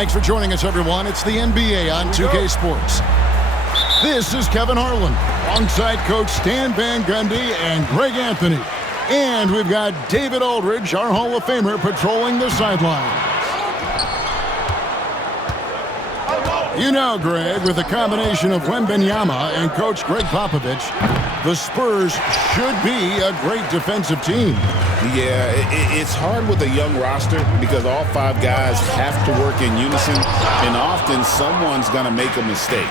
Thanks for joining us, everyone. It's the NBA on 2K Sports. This is Kevin Harlan, alongside Coach Stan Van Gundy and Greg Anthony. And we've got David Aldridge, our Hall of Famer, patrolling the sidelines. You know, Greg, with a combination of Wembanyama and Coach Greg Popovich, the Spurs should be a great defensive team. Yeah, it's hard with a young roster because all five guys have to work in unison, and often someone's going to make a mistake.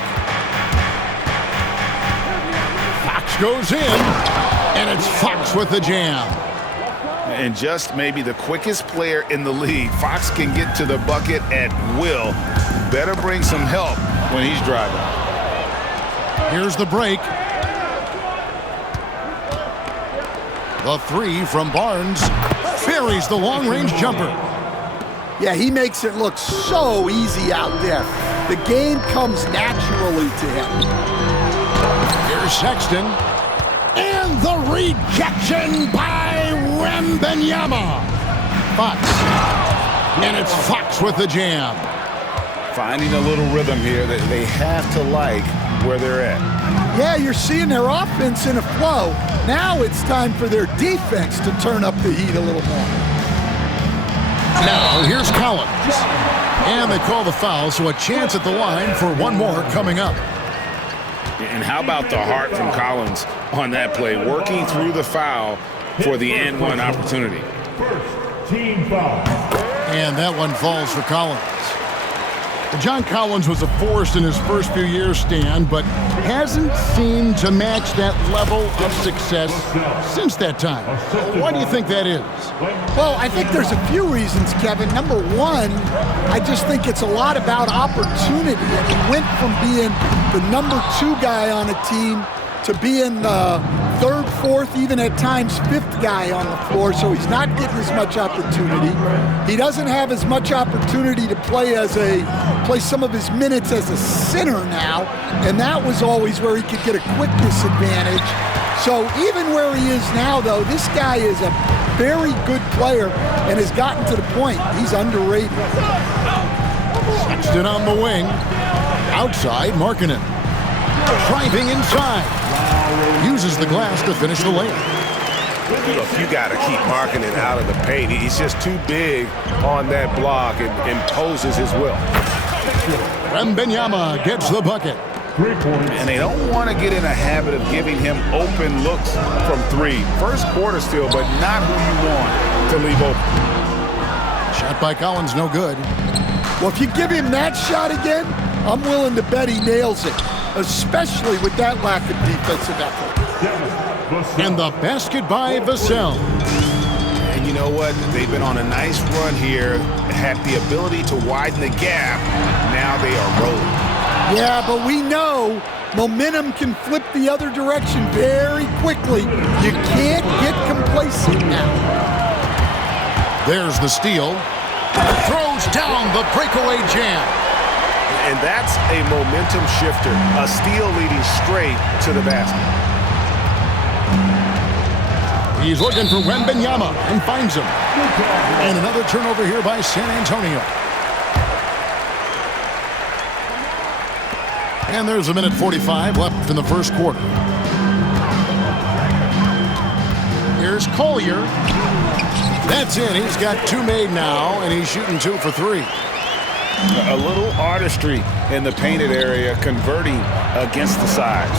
Fox goes in, and it's Fox with the jam. And just maybe the quickest player in the league. Fox can get to the bucket at will. Better bring some help when he's driving. Here's the break. The three from Barnes buries the long-range jumper. Yeah, he makes it look so easy out there. The game comes naturally to him. Here's Sexton. And the rejection by Wembanyama. Fox. And it's Fox with the jam. Finding a little rhythm here that they have to like where they're at. Yeah, you're seeing their offense in a flow. Now it's time for their defense to turn up the heat a little more. Now here's Collins. And they call the foul, so a chance at the line for one more coming up. And how about the heart from Collins on that play, working through the foul for the and one opportunity. First team foul. And that one falls for Collins. John Collins was a force in his first few years, Stan, but hasn't seemed to match that level of success since that time. Why do you think that is? Well, I think there's a few reasons, Kevin. Number one, I just think it's a lot about opportunity. And he went from being the number 2 guy on a team to being the 3rd, 4th, even at times 5th guy on the floor, so he's not getting as much opportunity. He doesn't have as much opportunity to play some of his minutes as a center now, and that was always where he could get a quickness advantage. So even where he is now, though, this guy is a very good player and has gotten to the point he's underrated. Sexton on the wing. Outside, Markkanen. Driving inside. Uses the glass to finish the layup. Look, you got to keep Markkanen out of the paint. He's just too big on that block and imposes his will. Wembanyama gets the bucket. 3 points. And they don't want to get in a habit of giving him open looks from 3. First quarter still, but not who you want to leave open. Shot by Collins, no good. Well, if you give him that shot again, I'm willing to bet he nails it, especially with that lack of defensive effort. And the basket by Vassell. And you know what? They've been on a nice run here, had the ability to widen the gap. Now they are rolling. Yeah, but we know momentum can flip the other direction very quickly. You can't get complacent now. There's the steal. Throws down the breakaway jam. And that's a momentum shifter. A steal leading straight to the basket. He's looking for Wembanyama and finds him. And another turnover here by San Antonio. And there's a minute 45 left in the first quarter. Here's Collier. That's in. He's got 2 made now, and he's shooting 2 for 3. A little artistry in the painted area, converting against the size.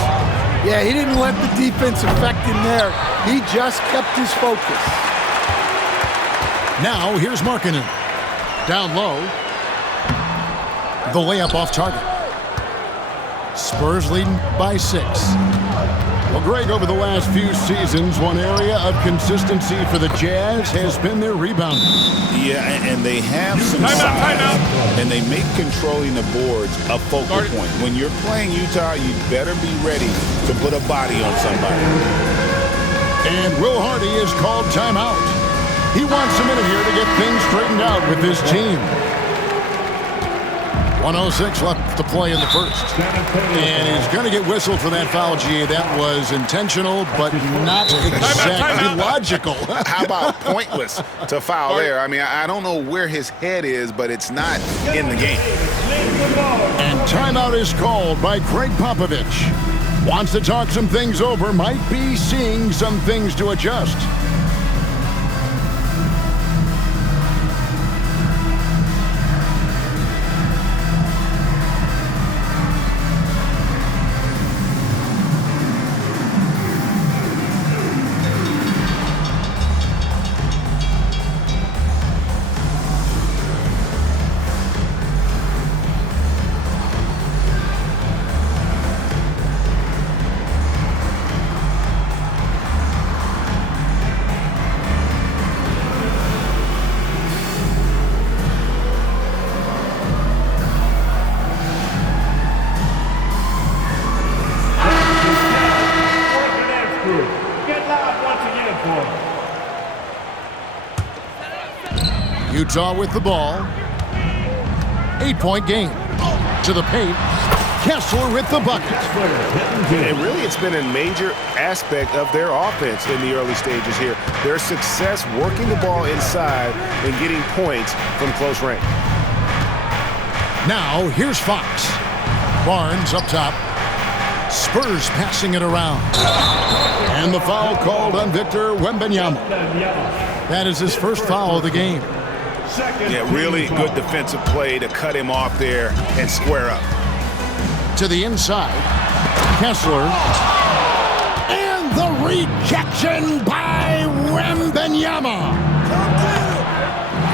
Yeah, he didn't let the defense affect him there. He just kept his focus. Now here's Markkanen. Down low. The layup off target. Spurs leading by 6. Well, Greg, over the last few seasons, one area of consistency for the Jazz has been their rebounding. Yeah, and they have some size, and they make controlling the boards a focal point. When you're playing Utah, you better be ready to put a body on somebody. And Will Hardy is called timeout. He wants a minute here to get things straightened out with this team. 1:06 left to play in the first. And he's going to get whistled for that foul, G. That was intentional, but not exactly logical. How about pointless to foul there? I mean, I don't know where his head is, but it's not in the game. And timeout is called by Greg Popovich. Wants to talk some things over, might be seeing some things to adjust. Utah with the ball. 8-point game. To the paint. Kessler with the bucket. And really, it's been a major aspect of their offense in the early stages here. Their success working the ball inside and getting points from close range. Now, here's Fox. Barnes up top. Spurs passing it around. And the foul called on Victor Wembanyama. That is his first foul of the game. Yeah, really good defensive play to cut him off there and square up. To the inside. Kessler. And the rejection by Wembanyama.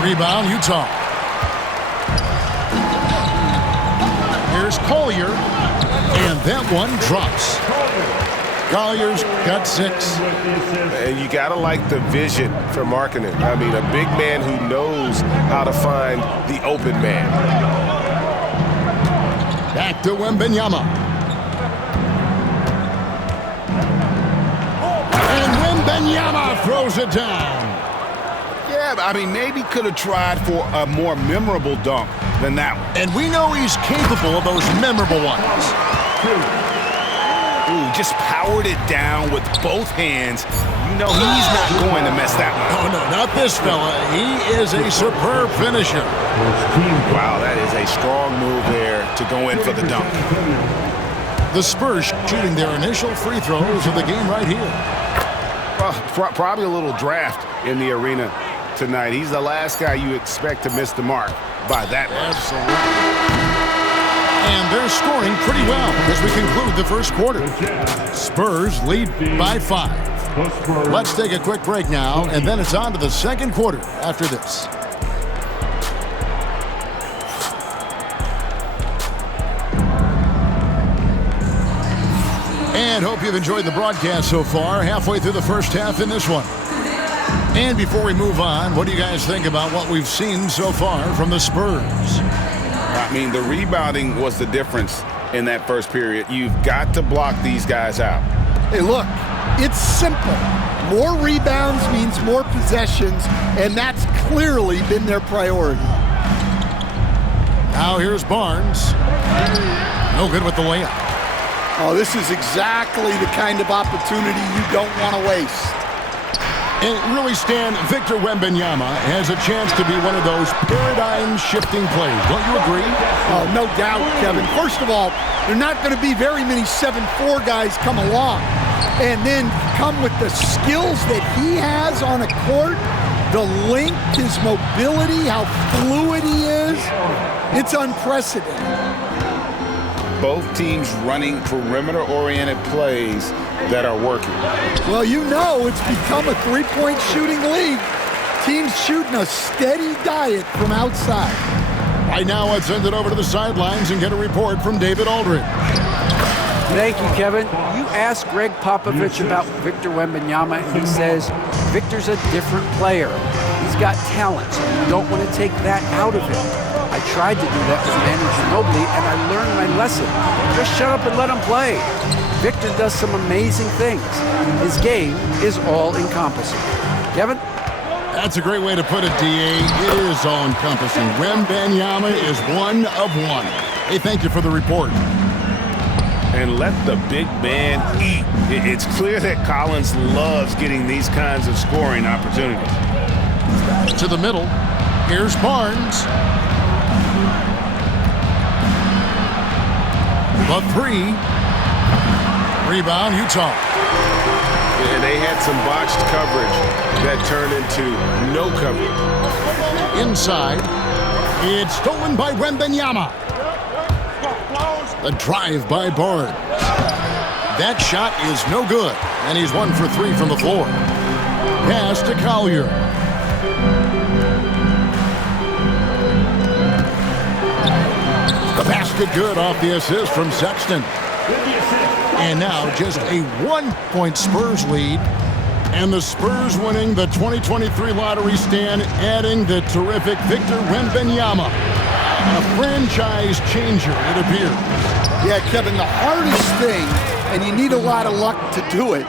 Rebound, Utah. Here's Collier. And that one drops. Collier's got 6. And you got to like the vision for Markkanen. I mean, a big man who knows how to find the open man. Back to Wembanyama. And Wembanyama throws it down. Yeah, but I mean, maybe could have tried for a more memorable dunk than that one. And we know he's capable of those memorable ones. Ooh, just powered it down with both hands. You know he's not going to mess that one up. Oh, no, not this fella. He is a superb finisher. Wow, that is a strong move there to go in for the dunk. The Spurs shooting their initial free throws of the game right here. Well, probably a little draft in the arena tonight. He's the last guy you expect to miss the mark by that much. Absolutely. And they're scoring pretty well as we conclude the first quarter. Spurs lead by 5. Let's take a quick break now, and then it's on to the second quarter after this. And hope you've enjoyed the broadcast so far, halfway through the first half in this one. And before we move on, what do you guys think about what we've seen so far from the Spurs? I mean, the rebounding was the difference in that first period. You've got to block these guys out. Hey, look, it's simple. More rebounds means more possessions, and that's clearly been their priority. Now here's Barnes. No good with the layup. Oh, this is exactly the kind of opportunity you don't want to waste. And really, Stan, Victor Wembanyama has a chance to be one of those paradigm-shifting plays. Don't you agree? Oh, no doubt, Kevin. First of all, there are not going to be very many 7'4" guys come along and then come with the skills that he has on a court, the length, his mobility, how fluid he is. It's unprecedented. Both teams running perimeter-oriented plays that are working. Well, you know it's become a three-point shooting league. Teams shooting a steady diet from outside. Right now, let's send it over to the sidelines and get a report from David Aldridge. Thank you, Kevin. You asked Greg Popovich about Victor Wembanyama, and he says Victor's a different player. He's got talent, so you don't want to take that out of him. I tried to do that with Manu Ginobili, and I learned my lesson. Just shut up and let him play. Victor does some amazing things. His game is all-encompassing. Kevin? That's a great way to put it, D.A. It is all-encompassing. Wembanyama is one of one. Hey, thank you for the report. And let the big man eat. It's clear that Collins loves getting these kinds of scoring opportunities. To the middle. Here's Barnes. The three. Rebound, Utah. And they had some botched coverage that turned into no coverage. Inside. It's stolen by Wembanyama. A drive by Barnes. That shot is no good, and he's 1 for 3 from the floor. Pass to Collier. The basket good off the assist from Sexton. And now just a 1-point Spurs lead. And the Spurs winning the 2023 lottery stand, adding the terrific Victor Wembanyama. A franchise changer, it appears. Yeah, Kevin, the hardest thing, and you need a lot of luck to do it,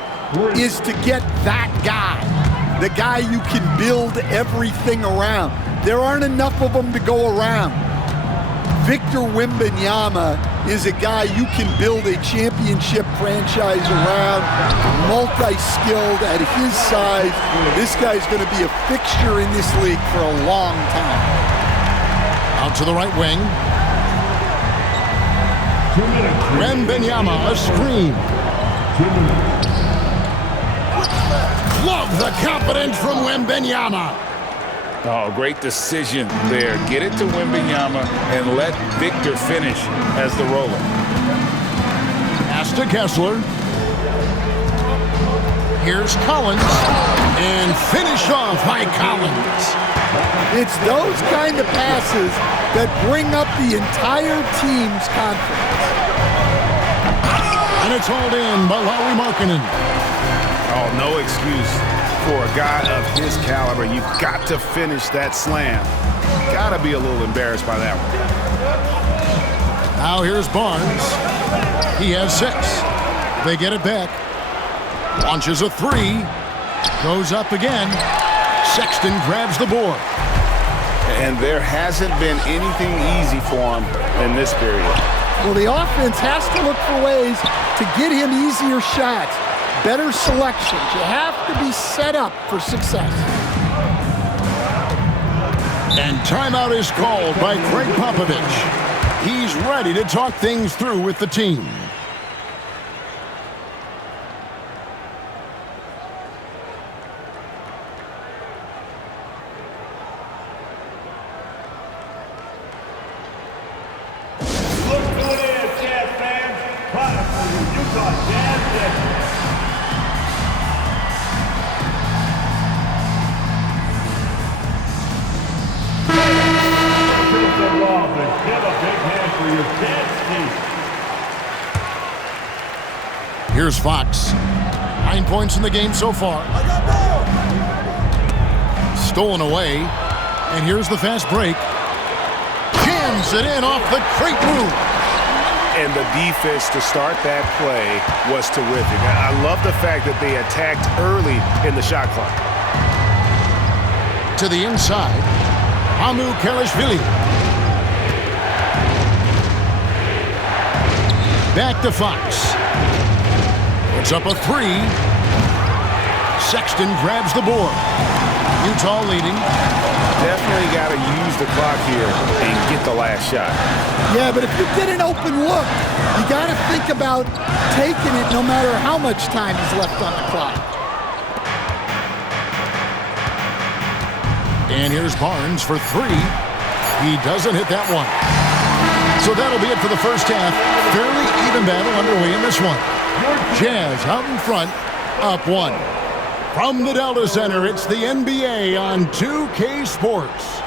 is to get that guy. The guy you can build everything around. There aren't enough of them to go around. Victor Wembanyama is a guy you can build a championship franchise around, multi-skilled at his size. This guy's going to be a fixture in this league for a long time. Out to the right wing. Wembanyama, a screen. Love the confidence from Wembanyama. Oh, great decision there. Get it to Wembanyama and let Victor finish as the roller. Pass to Kessler. Here's Collins. And finished off by Collins. It's those kind of passes that bring up the entire team's confidence. And it's hauled in by Lauri Markkanen. Oh, no excuse for a guy of his caliber. You've got to finish that slam. Got to be a little embarrassed by that one. Now here's Barnes. He has 6. They get it back. Launches a 3. Goes up again. Sexton grabs the board. And there hasn't been anything easy for him in this period. Well, the offense has to look for ways to get him easier shots, better selections. You have to be set up for success. And timeout is called by Greg Popovich. He's ready to talk things through with the team. Here's Fox. 9 points in the game so far. Stolen away. And here's the fast break. Jams it in off the great move. And the defense to start that play was terrific. I love the fact that they attacked early in the shot clock. To the inside. Amu Kelishvili. Back to Fox. Puts up a 3. Sexton grabs the board. Utah leading. Definitely got to use the clock here and get the last shot. Yeah, but if you get an open look, you got to think about taking it no matter how much time is left on the clock. And here's Barnes for 3. He doesn't hit that one. So that'll be it for the first half. Fairly even battle underway in this one. Jazz out in front, up 1. From the Delta Center, it's the NBA on 2K Sports.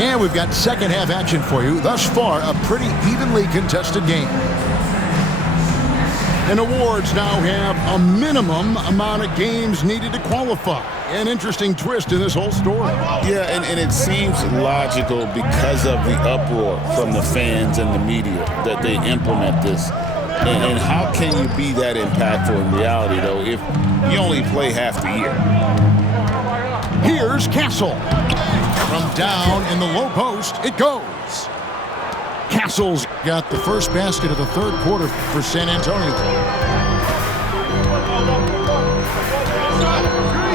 And we've got second half action for you. Thus far, a pretty evenly contested game. And awards now have a minimum amount of games needed to qualify. An interesting twist in this whole story. Yeah, and it seems logical because of the uproar from the fans and the media that they implement this. And how can you be that impactful in reality, though, if you only play half the year? Here's Castle. From down in the low post, it goes. Castle's got the first basket of the third quarter for San Antonio.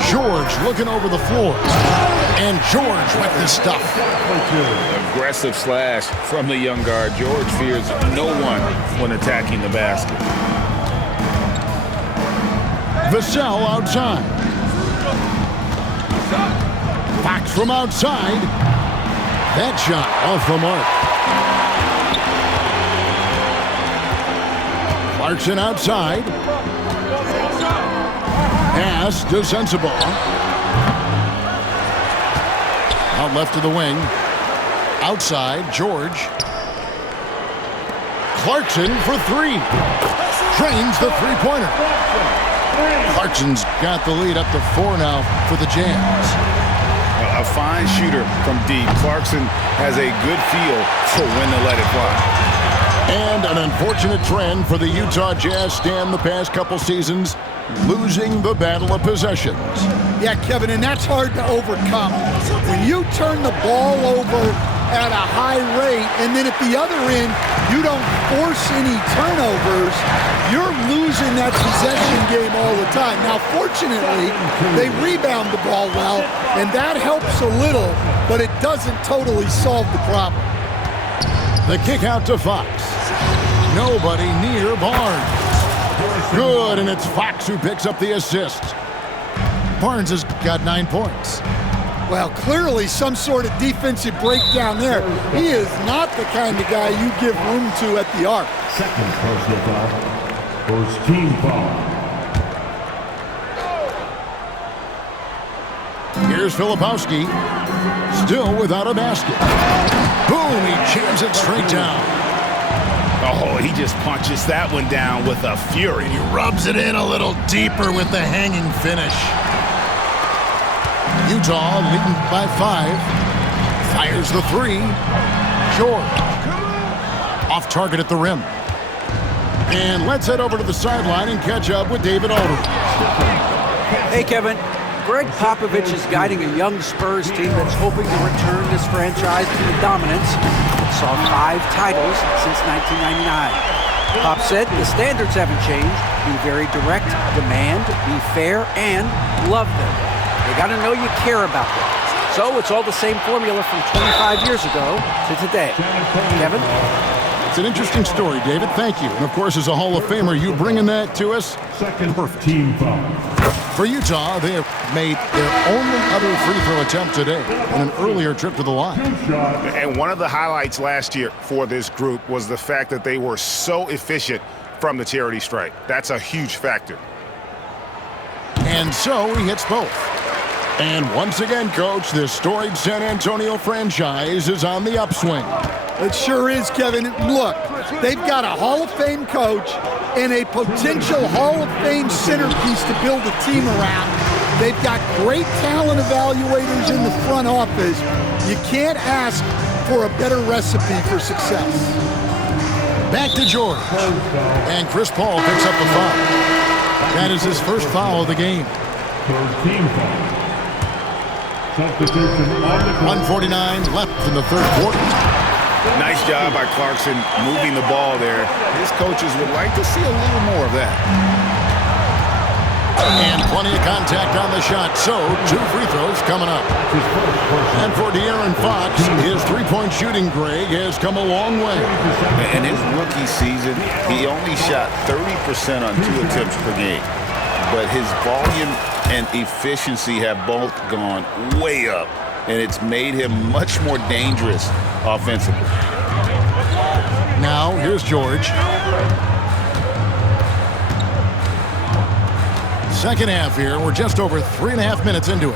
George looking over the floor. And George with this stuff. Aggressive slash from the young guard. George fears no one when attacking the basket. Vassell outside. Fox from outside. That shot off the mark. Clarkson outside. Pass to Sensabaugh. Out left to the wing. Outside, George. Clarkson for three. Trains the three-pointer. Clarkson's got the lead up to 4 now for the Jazz. A fine shooter from deep. Clarkson has a good feel for when to let it fly. And an unfortunate trend for the Utah Jazz, Stan, the past couple seasons, losing the battle of possessions. Yeah, Kevin, and that's hard to overcome. When you turn the ball over at a high rate, and then at the other end, you don't force any turnovers, you're losing that possession game all the time. Now, fortunately, they rebound the ball well, and that helps a little, but it doesn't totally solve the problem. The kick out to Fox. Nobody near Barnes. Good, and it's Fox who picks up the assist. Barnes has got 9 points. Well, clearly some sort of defensive breakdown there. He is not the kind of guy you give room to at the arc. Second personal foul. First team foul. Here's Filipowski. Still without a basket. Boom, he jams it straight down. Oh, he just punches that one down with a fury. He rubs it in a little deeper with the hanging finish. Utah leading by 5. Fires the 3. George. Off target at the rim. And let's head over to the sideline and catch up with David Aldridge. Hey, Kevin. Greg Popovich is guiding a young Spurs team that's hoping to return this franchise to the dominance that saw 5 titles since 1999. Pop said the standards haven't changed. Be very direct, demand, be fair, and love them. They got to know you care about them. So it's all the same formula from 25 years ago to today. Kevin? It's an interesting story, David. Thank you. And, of course, as a Hall of Famer, you bringing that to us? Second Perfect. team foul. For Utah, they have made their only other free throw attempt today on an earlier trip to the line. And one of the highlights last year for this group was the fact that they were so efficient from the charity stripe. That's a huge factor. And so he hits both. And once again, Coach, this storied San Antonio franchise is on the upswing. It sure is, Kevin. Look, they've got a Hall of Fame coach and a potential Hall of Fame centerpiece to build a team around. They've got great talent evaluators in the front office. You can't ask for a better recipe for success. Back to George. And Chris Paul picks up the foul. That is his first foul of the game. Third team foul. Substitution on the court. 1:49 left in the third quarter. Nice job by Clarkson moving the ball there. His coaches would like to see a little more of that. And plenty of contact on the shot, so 2 free throws coming up. And for De'Aaron Fox, his three-point shooting, Greg, has come a long way. In his rookie season, he only shot 30% on 2 attempts per game. But his volume and efficiency have both gone way up, and it's made him much more dangerous offensively. Now, here's George. Second half here. We're just over 3.5 minutes into it.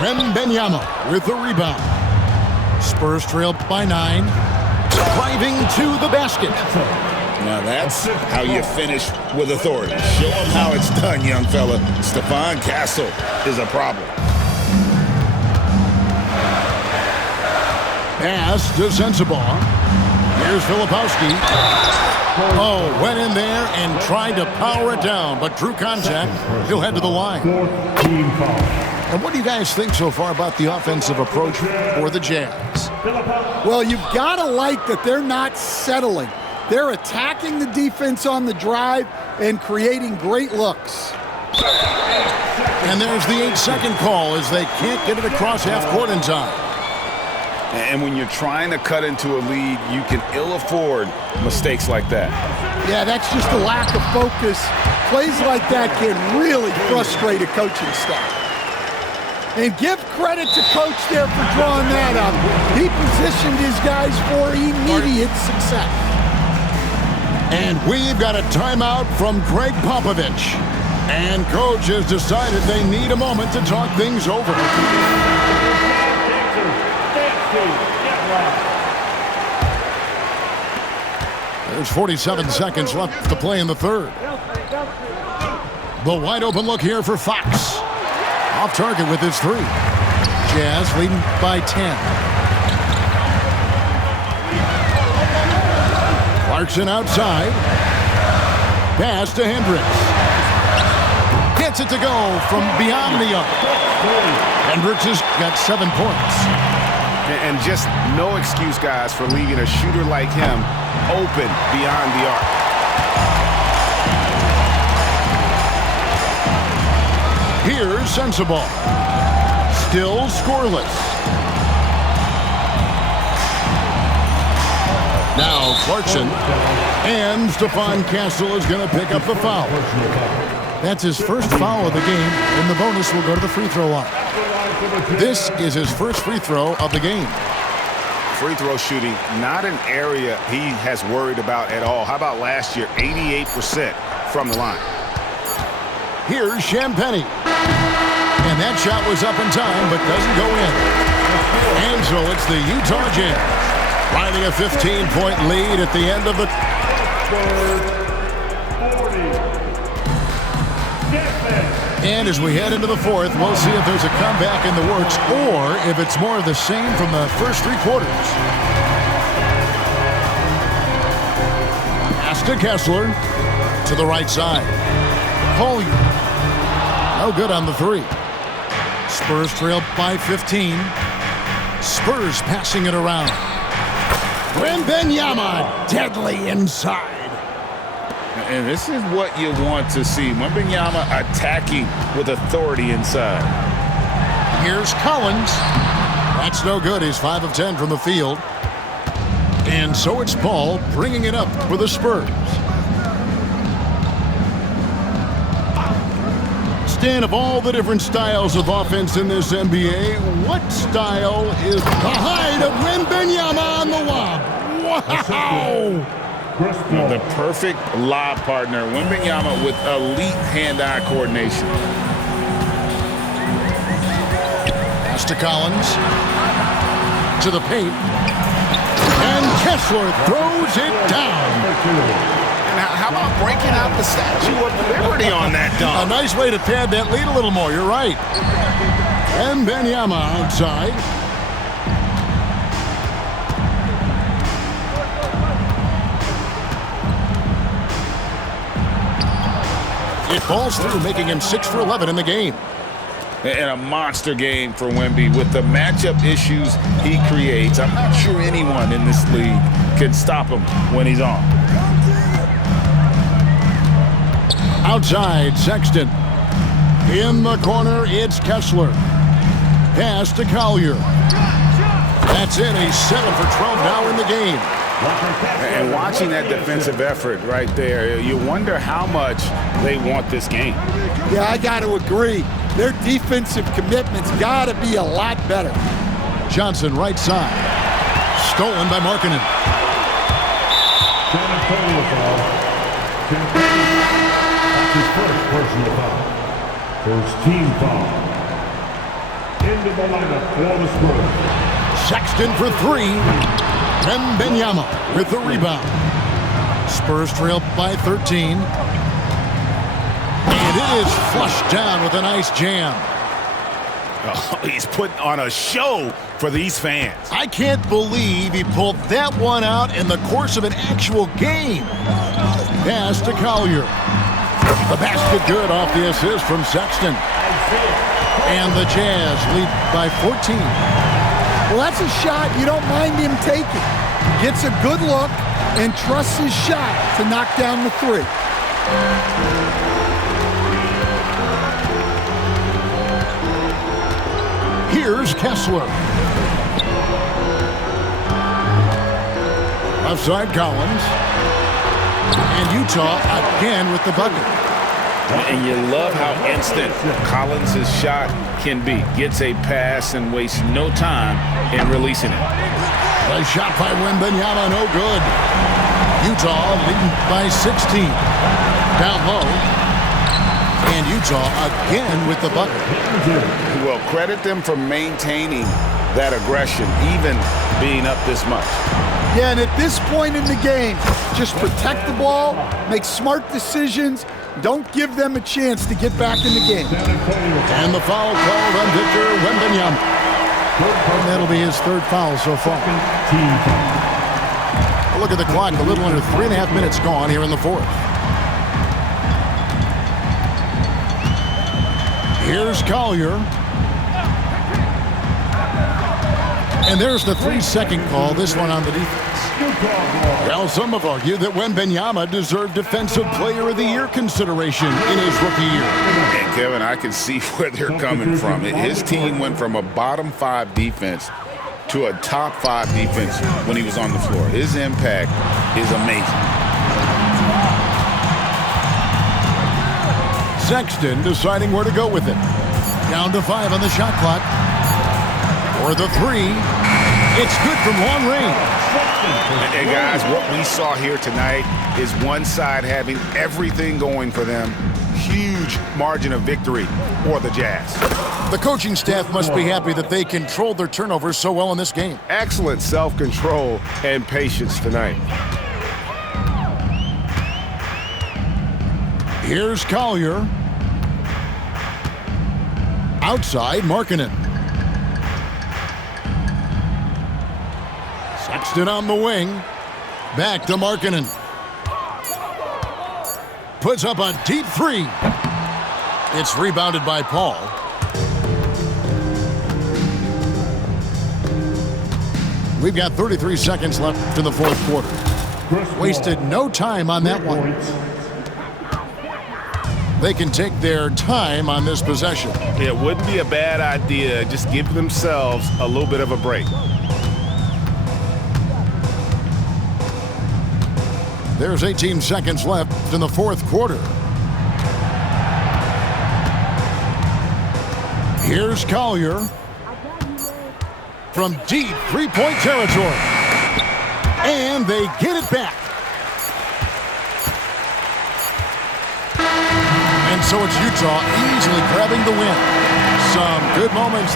Wembanyama with the rebound. Spurs trail by 9. Driving to the basket. Now that's how you finish with authority. Show them how it's done, young fella. Stephon Castle is a problem. Pass to Sensabaugh. Here's Filipowski. Oh, went in there and tried to power it down, but drew contact. He'll head to the line. Fourth team foul. And what do you guys think so far about the offensive approach for the Jazz? Well, you've got to like that they're not settling. They're attacking the defense on the drive and creating great looks. And there's the 8-second call as they can't get it across half court in time. And when you're trying to cut into a lead, you can ill afford mistakes like that. Yeah, that's just a lack of focus. Plays like that can really frustrate a coaching staff. And give credit to Coach there for drawing that up. He positioned his guys for immediate success. And we've got a timeout from Greg Popovich. And Coach has decided they need a moment to talk things over. There's 47 seconds left to play in the third. The wide open look here for Fox. Off target with his three. Jazz leading by 10. Clarkson outside. Pass to Hendricks. Gets it to go from beyond the arc. Hendricks has got 7 points. And just no excuse, guys, for leaving a shooter like him open beyond the arc. Here's Sensabaugh. Still scoreless. Now Clarkson. And Stephon Castle is going to pick up the foul. That's his first foul of the game, and the bonus will go to the free throw line. This is his first free throw of the game. Free throw shooting, not an area he has worried about at all. How about last year, 88% from the line? Here's Champagnie. And that shot was up in time, but doesn't go in. And so it's the Utah Jazz riding a 15-point lead at the end of the... And as we head into the fourth, we'll see if there's a comeback in the works or if it's more of the same from the first 3 quarters. Pass to Kessler to the right side. Collier. No good on the 3. Spurs trail by 15. Spurs passing it around. Wembanyama deadly inside. And this is what you want to see. Wembanyama attacking with authority inside. Here's Collins. That's no good. He's 5 of 10 from the field. And so it's Paul bringing it up for the Spurs. Stan, of all the different styles of offense in this NBA, what style is behind of Wembanyama on the lob? Wow! The perfect lob partner, Wembanyama with elite hand-eye coordination. Pass to Collins. To the paint. And Kessler throws it down. And how about breaking out the Statue of Liberty on that dunk? A nice way to pad that lead a little more. You're right. Wembanyama outside. It falls through, making him 6 for 11 in the game. And a monster game for Wemby with the matchup issues he creates. I'm not sure anyone in this league can stop him when he's on. Outside, Sexton. In the corner, it's Kessler. Pass to Collier. That's it. He's 7 for 12 now in the game. And watching that defensive effort right there, you wonder how much they want this game. Yeah, I got to agree. Their defensive commitment's got to be a lot better. Johnson, right side. Stolen by Markkanen. San Antonio foul. That's his first personal foul. First team foul. Into the lineup for the Spurs. Sexton for 3. Wembanyama with the rebound. Spurs trail by 13. And it is flushed down with a nice jam. Oh, he's putting on a show for these fans. I can't believe he pulled that one out in the course of an actual game. Pass to Collier. The basket good off the assist from Sexton. And the Jazz lead by 14. Well, that's a shot you don't mind him taking. Gets a good look and trusts his shot to knock down the three. Here's Kessler. Outside Collins. And Utah again with the bucket. And you love how instant Collins' shot can be. Gets a pass and wastes no time in releasing it. The shot by Wembanyama, no good. Utah leading by 16. Down low. And Utah again with the bucket. Well, credit them for maintaining that aggression, even being up this much. Yeah, and at this point in the game, just protect the ball, make smart decisions, don't give them a chance to get back in the game. And the foul called on Victor Wembanyama. And that'll be his third foul so far. Look at the clock, a little under 3.5 minutes gone here in the fourth. Here's Collier. And there's the 3-second call, this one on the defense. Well, some have argued that Wembanyama deserved Defensive Player of the Year consideration in his rookie year. And Kevin, I can see where they're coming from. His team went from a bottom 5 defense to a top 5 defense when he was on the floor. His impact is amazing. Sexton deciding where to go with it. Down to 5 on the shot clock. For the 3. It's good from long range. And guys, what we saw here tonight is one side having everything going for them. Huge margin of victory for the Jazz. The coaching staff must be happy that they controlled their turnovers so well in this game. Excellent self-control and patience tonight. Here's Collier. Outside, Markkanen. Sexton on the wing. Back to Markkanen. Puts up a deep 3. It's rebounded by Paul. We've got 33 seconds left in the fourth quarter. Wasted no time on that one. They can take their time on this possession. It wouldn't be a bad idea. Just give themselves a little bit of a break. There's 18 seconds left in the fourth quarter. Here's Collier from deep three-point territory. And they get it back. And so it's Utah easily grabbing the win. Some good moments.